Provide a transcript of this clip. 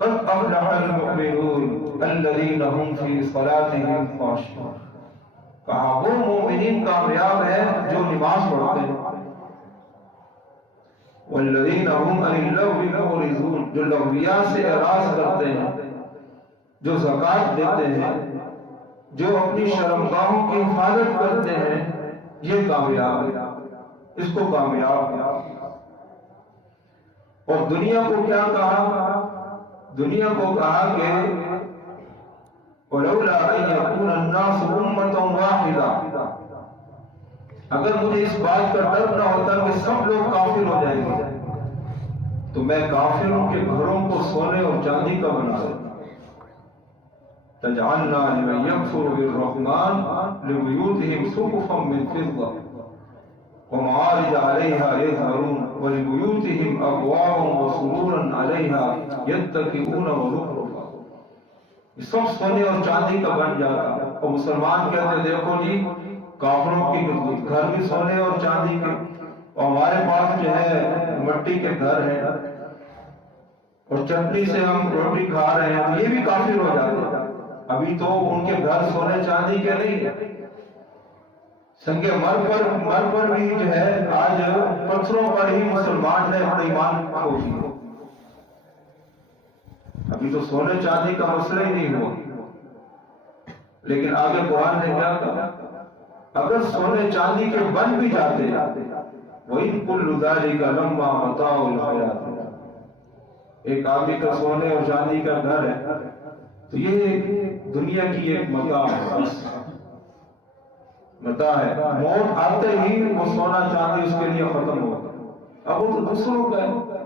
قد افلح المؤمنون الذین هم فی صلاتهم خاشعون، کہا وہ مومنین کامیاب ہیں جو نماز پڑھتے ہیں، والذین هم عن اللغو معرضون، جو لغویات سے اعراض کرتے ہیں، جو زکوٰۃ دیتے ہیں، جو اپنی شرمگاہوں کی حفاظت کرتے ہیں، یہ کامیاب ہے، اس کو کامیاب ہے۔ اور دنیا کو کیا کہا؟ دنیا کو کہا کہ وَلَوْلَا أَن يَكُونَ النَّاسُ أُمَّةً وَاحِدَةً، اگر مجھے اس بات کا ڈر نہ ہوتا کہ سب لوگ کافر ہو جائیں گے تو میں کافروں کے گھروں کو سونے اور چاندی کا بنا دیتا۔ تجعلنا لمن يكفر بالرحمن لبيوتهم سقفا من فضة ومعارج عليها يظهرون ولبيوتهم أبوابا وسرورا عليها يتكئون وزخرفا، سب سونے اور چاندی کا بن جاتا۔ اور مسلمان کہتے دیکھو جی کافروں کی گھر بھی سونے اور چاندی کے، اور ہمارے پاس جو ہے مٹی کے گھر ہیں اور چٹنی سے ہم روٹی کھا رہے ہیں، یہ بھی کافر ہو جاتے۔ ابھی تو ان کے گھر سونے چاندی کے نہیں، سنگ مر پر بھی جو ہے آج پتھروں پر ہی مسلمان نے اپنا ایمان کھو دیا۔ ابھی تو سونے چاندی کا مسئلہ ہی نہیں ہوا، لیکن آگے قرآن نے کیا کہا؟ اگر سونے چاندی کے بن بھی جاتے وَإِن كُلُّ ذَلِكَ لَمَّا مَتَاعُ الْحَيَاةِ، ایک آدمی کا سونے اور چاندی کا گھر ہے تو یہ دنیا کی ایک متاع ہے، متاع ہے، موت آتے ہی وہ سونا چاندی اس کے لیے ختم ہوگا، اب وہ تو دوسروں کا ہے۔